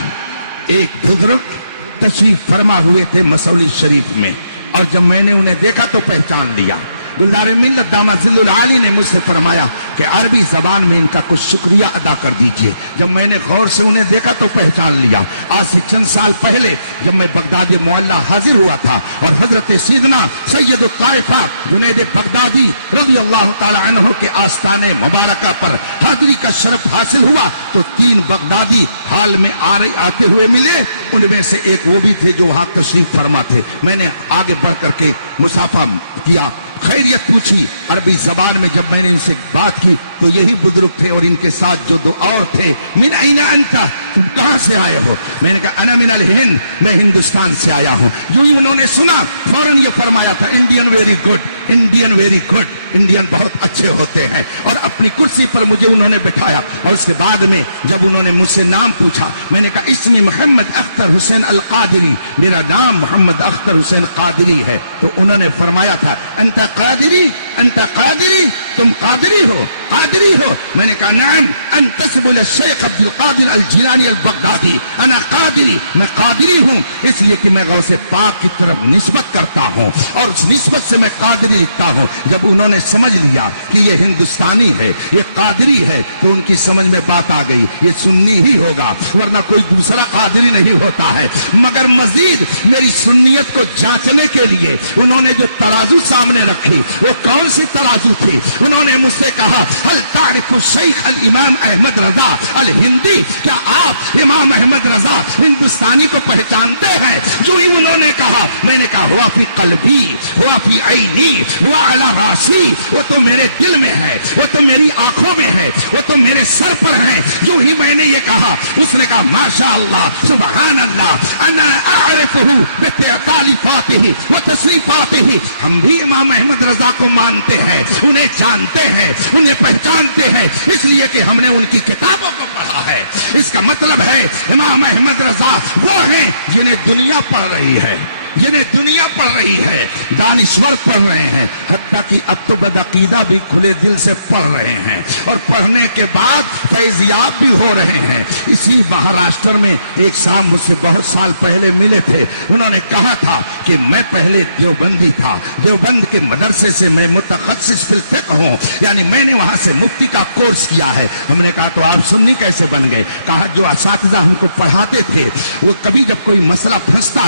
ایک بزرگ تشریف فرما ہوئے تھے مسولی شریف میں، اور جب میں نے انہیں دیکھا تو پہچان لیا. گلزار ملت دامت ذل العالی نے مجھ سے فرمایا کہ عربی زبان میں ان کا کچھ شکریہ ادا کر دیجئے. جب میں نے غور سے انہیں دیکھا تو پہچان لیا. آج سے چند سال پہلے جب میں بغداد معلیٰ حاضر ہوا تھا اور حضرت سیدنا سید الطائفہ جنید بغدادی رضی اللہ تعالی عنہ کے آستانے مبارکہ پر حاضری کا شرف حاصل ہوا تو 3 بغدادی حال میں آتے ہوئے ملے. ان میں سے ایک وہ بھی تھے جو وہاں تشریف فرما تھے. میں نے آگے بڑھ کر کے مصافحہ کیا، خیریت پوچھی عربی زبان میں. جب میں نے ان سے بات کی تو یہی بزرگ تھے اور ان کے ساتھ جو 2 اور تھے. من این انت، تم کہاں سے آئے ہو؟ میں نے کہا انا من الہند، میں ہندوستان سے آیا ہوں. جو ہی انہوں نے سنا فوراً یہ فرمایا تھا Indian very good, Indian very good, Indian بہت اچھے ہوتے ہیں. اور اپنی کرسی پر مجھے انہوں نے بٹھایا اور اس کے بعد میں جب انہوں نے مجھ سے نام پوچھا میں نے کہا اسمی محمد اختر حسین القادری، میرا نام محمد اختر حسین قادری ہے. تو انہوں نے فرمایا تھا انت قادری، انت قادری، تم قادری ہو، قادری ہو. میں نے کہا نعم انتسب للشیخ عبد القادر الجیلانی البغدادی، انا قادری، میں قادری ہوں اس لیے کہ میں غوث پاک کی طرف نسبت کرتا ہوں اور اس نسبت سے میں قادری لکھتا ہوں. جب انہوں نے سمجھ لیا کہ یہ ہندوستانی ہے، یہ قادری ہے تو ان کی سمجھ میں بات آ گئی یہ سنی ہی ہوگا ورنہ کوئی دوسرا قادری نہیں ہوتا ہے. مگر مزید میری سنیت کو جانچنے کے لیے انہوں نے جو ترازو سامنے رکھی وہ کون سی ترازو تھی؟ انہوں نے مجھ سے کہا هل تعرف الشیخ الامام احمد رضا الہندی، کیا آپ امام احمد رضا ہندوستانی کو پہچانتے ہیں؟ جو ہی انہوں نے کہا میں نے کہا ہوا فی قلبی، ہوا فی عینی، ہوا علی راسی، وہ تو میرے دل میں ہے، وہ تو میری آنکھوں میں ہے، وہ تو میرے سر پر ہے. جو ہی میں نے یہ کہا اس نے کہا ماشاء اللہ سبحان اللہ انا اعرفہ بتعلیفاتہ وتصریفاتہ. ہم بھی امام احمد رضا کو مانتے ہیں، انہیں جانتے ہیں، انہیں پہچانتے ہیں اس لیے کہ ہم نے ان کی کتابوں کو پڑھا ہے. اس کا مطلب ہے امام احمد رضا وہ ہیں جنہیں دنیا پڑھ رہی ہے، جنہیں دنیا پڑھ رہی ہے، دانشور پڑھ رہے ہیں، حتیٰ کہ اتبد عقیدہ بھی کھلے دل سے پڑھ رہے ہیں اور پڑھنے کے بعد فیضیاب بھی ہو رہے ہیں. اسی مہاراشٹر میں ایک صاحب مجھ سے بہت سال پہلے ملے تھے. انہوں نے کہا تھا کہ میں پہلے دیوبندی تھا، دیوبند کے مدرسے سے میں متخصص فی الفقہ ہوں، یعنی میں نے وہاں سے مفتی کا کورس کیا ہے. ہم نے کہا تو آپ سنی کیسے بن گئے؟ کہا جو اساتذہ ہم کو پڑھاتے تھے وہ کبھی جب کوئی مسئلہ پھنستا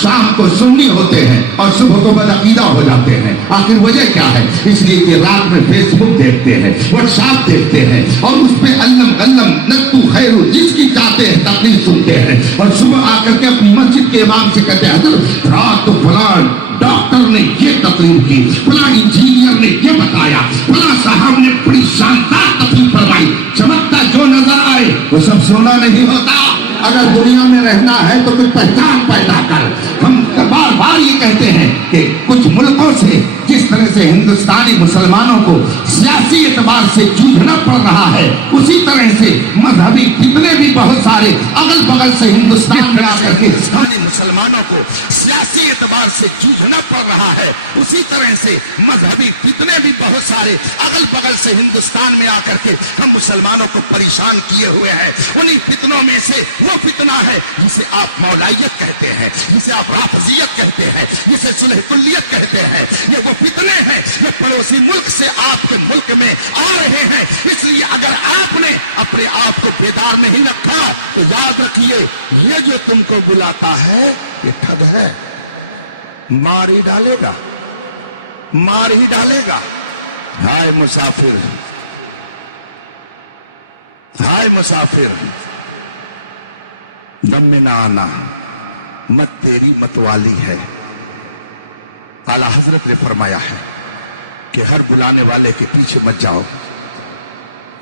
شام کو سنی ہوتے ہیں اور صبح کو بدعقیدہ ہو جاتے ہیں؟ آخر وجہ کیا ہے؟ اس لیے کہ رات میں فیس بک دیکھتے ہیں، واٹس ایپ دیکھتے ہیں اور اس پہ علم علم نتو خیرو جس کی چاہتے ہیں تقریر سنتے ہیں، اور صبح آ کر کے اپنی مسجد کے امام سے کہتے ہیں حضرت رات کو فلاں ڈاکٹر نے یہ تقریر کی، فلاں انجینئر نے یہ بتایا، فلاں صاحب نے بڑی شاندار تقریر فرمائی۔ چمکتا جو نظر آئے وہ سب سونا نہیں ہوتا۔ اگر دنیا میں رہنا ہے تو کوئی پہچان پیدا کر۔ ہم بار بار یہ کہتے ہیں کہ کچھ ملکوں سے جس طرح سے ہندوستانی مسلمانوں کو سیاسی اعتبار سے جوجھنا پڑ رہا ہے، اسی طرح سے مذہبی فتنے بھی بہت سارے اگل بغل سے ہندوستان میں آ کر کے مسلمانوں کو سیاسی اعتبار سے جوجھنا پڑ رہا ہے، اسی طرح سے مذہبی فتنے بھی بہت سارے اگل بغل سے ہندوستان میں آ کر کے ہم مسلمانوں کو پریشان کیے ہوئے ہیں۔ انہی فتنوں میں سے وہ فتنہ ہے جسے آپ مولائیت کہتے ہیں، جسے آپ رافضیت کہتے ہیں، جسے صلح کلیت کہتے ہیں۔ یہ وہ فتنے ہیں، یہ پڑوسی ملک سے آپ کے ملک میں آ رہے ہیں۔ اس لیے اگر آپ نے اپنے آپ کو بیدار نہیں رکھا تو یاد رکھیے یہ جو تم کو بلاتا ہے یہ ٹھگ ہے، مار ہی ڈالے گا، مار ہی ڈالے گا۔ ہائے مسافر، ہائے مسافر، دم میں نہ آنا، مت تیری متوالی ہے۔ اعلیٰ حضرت نے فرمایا ہے کہ ہر بلانے والے کے پیچھے مت جاؤ۔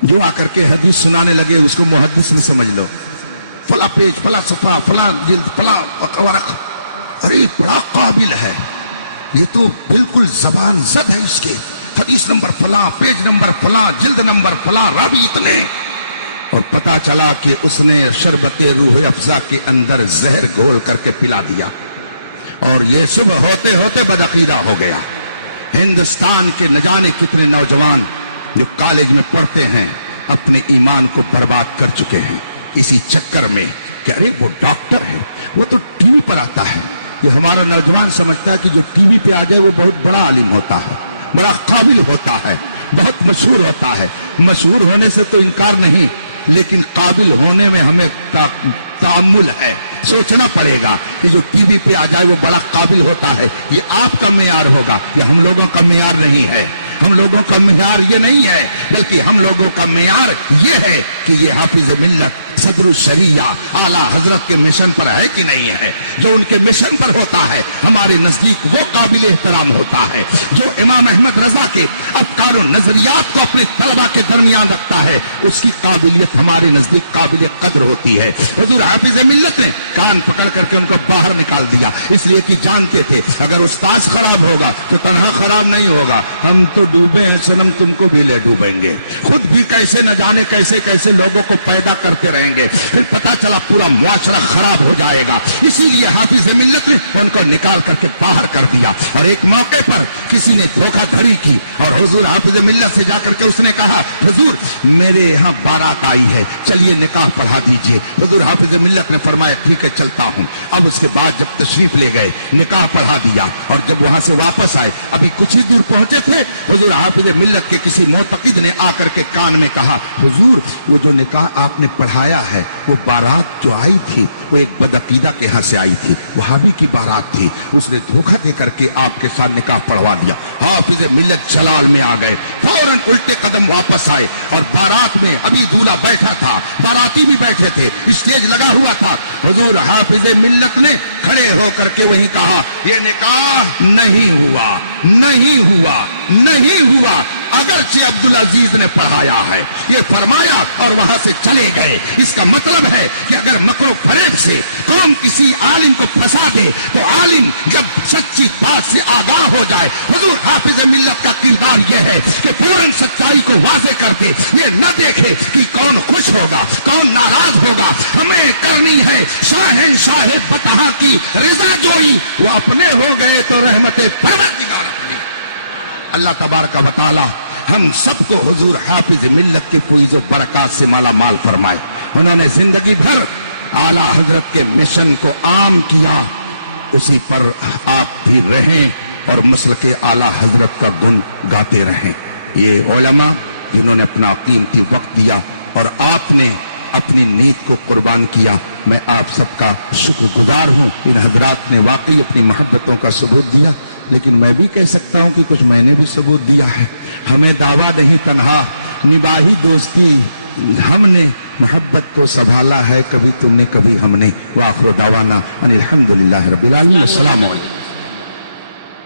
جو آ کر کے حدیث سنانے لگے اس کو محدث نہ سمجھ لو، فلاں پیج، فلاں صفحہ، فلاں جلد، فلاں ورق، ارے بڑا قابل ہے یہ، تو بالکل زبان زد ہے اس کے، حدیث نمبر فلاں، پیج نمبر فلاں، جلد نمبر فلاں، راوی اتنے، اور پتا چلا کہ اس نے شربت روح افزا کے اندر زہر گھول کر کے پلا دیا، اور یہ صبح ہوتے ہوتے بدعقیدہ ہو گیا۔ ہندوستان کے نہ جانے کتنے نوجوان جو کالج میں پڑھتے ہیں اپنے ایمان کو برباد کر چکے ہیں اسی چکر میں کہ ارے وہ ڈاکٹر ہے، وہ تو ٹی وی پر آتا ہے۔ یہ ہمارا نوجوان سمجھتا ہے کہ جو ٹی وی پہ آ جائے وہ بہت بڑا عالم ہوتا ہے، بڑا قابل ہوتا ہے، بہت مشہور ہوتا ہے۔ مشہور ہونے سے تو انکار نہیں، لیکن قابل ہونے میں ہمیں تعامل ہے، سوچنا پڑے گا کہ جو ٹی وی پہ آ جائے وہ بڑا قابل ہوتا ہے، یہ آپ کا معیار ہوگا، یہ ہم لوگوں کا معیار نہیں ہے۔ ہم لوگوں کا معیار یہ نہیں ہے، بلکہ ہم لوگوں کا معیار یہ ہے کہ یہ حافظ ملت صدر الشریعہ اعلیٰ حضرت کے مشن پر ہے کہ نہیں ہے۔ جو ان کے مشن پر ہوتا ہے ہمارے نزدیک وہ قابل احترام ہوتا ہے۔ جو امام احمد رضا کے افکار و نظریات کو اپنے طلبہ کے درمیان رکھتا ہے اس کی قابلیت ہمارے نزدیک قابل قدر ہوتی ہے۔ حضور حافظ ملت نے کان پکڑ کر کے ان کو باہر نکال دیا، اس لیے کہ جانتے تھے اگر استاذ خراب ہوگا تو تنہا خراب نہیں ہوگا، ہم تو ڈوبے ہیں صنم، تم کو بھی لے ڈوبیں گے، خود بھی کیسے نہ جانے کیسے کیسے لوگوں کو پیدا کرتے رہیں گے، پھر پتا چلا پورا معاشرہ خراب ہو جائے گا۔ اسی لیے حافظ ملت نے ان کو نکال کر کے باہر کر دیا۔ اور ایک موقع پر کسی نے دھوکہ دھڑی کی اور حضور حافظ ملت سے جا کر کے اس نے کہا حضور میرے یہاں بارات آئی ہے، چلیے نکاح پڑھا دیجئے۔ حضور حافظ ملت نے فرمایا ٹھیک ہے چلتا ہوں۔ اب اس کے بعد جب تشریف لے گئے نکاح پڑھا دیا، اور جب وہاں سے واپس آئے ابھی کچھ ہی دور پہنچے تھے، حضور حافظ ملت کے کسی معتقد نے آ کر کے کان میں کہا حضور وہ جو نکاح آپ نے پڑھایا ہے وہ بارات جو آئی تھی وہ ایک بدعقیدہ کے ہاں سے آئی تھی، وہابی کی بارات تھی، اس نے دھوکہ دے کر کے آپ کے ساتھ نکاح پڑھوا دیا۔ حافظ ملت جلال میں آ گئے، فوراً الٹے قدم واپس آئے، اور بارات میں ابھی دولہا بیٹھا تھا، باراتی بھی بیٹھے تھے، اسٹیج لگا ہوا تھا۔ حضور حافظ ملت نے کھڑے ہو کر کے وہی کہا یہ نکاح نہیں ہوا، نہیں ہوا، نہیں ہوا، اگرچہ عبدالعزیز نے پڑھایا ہے، یہ فرمایا اور وہاں سے چلے گئے۔ اس کا مطلب ہے کہ اگر مکر و فریب سے قوم کسی عالم کو پھنسا دے تو عالم جب سچی بات سے آگاہ ہو جائے، حضور حافظ ملت کا کردار یہ ہے کہ فوراً سچائی کو واضح کر دے، یہ نہ دیکھے کہ کون خوش ہوگا کون ناراض ہوگا، ہمیں کرنی ہے شاہنشاہ فتح کی رضا جوئی، وہ اپنے ہو گئے تو رحمت پروردگار اپنی۔ اللہ تبارک و تعالی ہم سب کو حضور حافظ ملت کے فیض و برکات سے مالا مال فرمائے۔ انہوں نے زندگی بھر اعلیٰ حضرت کے مشن کو عام کیا، اسی پر آپ بھی رہیں اور مسلک اعلیٰ حضرت کا گن گاتے رہیں۔ یہ علماء جنہوں نے اپنا قیمتی وقت دیا اور آپ نے اپنی نیند کو قربان کیا. میں آپ سب کا شکر گزار ہوں. ان حضرات نے واقعی اپنی محبتوں کا ثبوت دیا، لیکن میں بھی کہہ سکتا ہوں کہ کچھ میں نے بھی ثبوت دیا ہے. ہمیں دعویٰ نہیں تنہا نباہی دوستی، ہم نے محبت کو سنبھالا ہے، کبھی تم نے کبھی ہم نے. وآخر دعوانا ان الحمدللہ رب العالمین. السلام علیکم.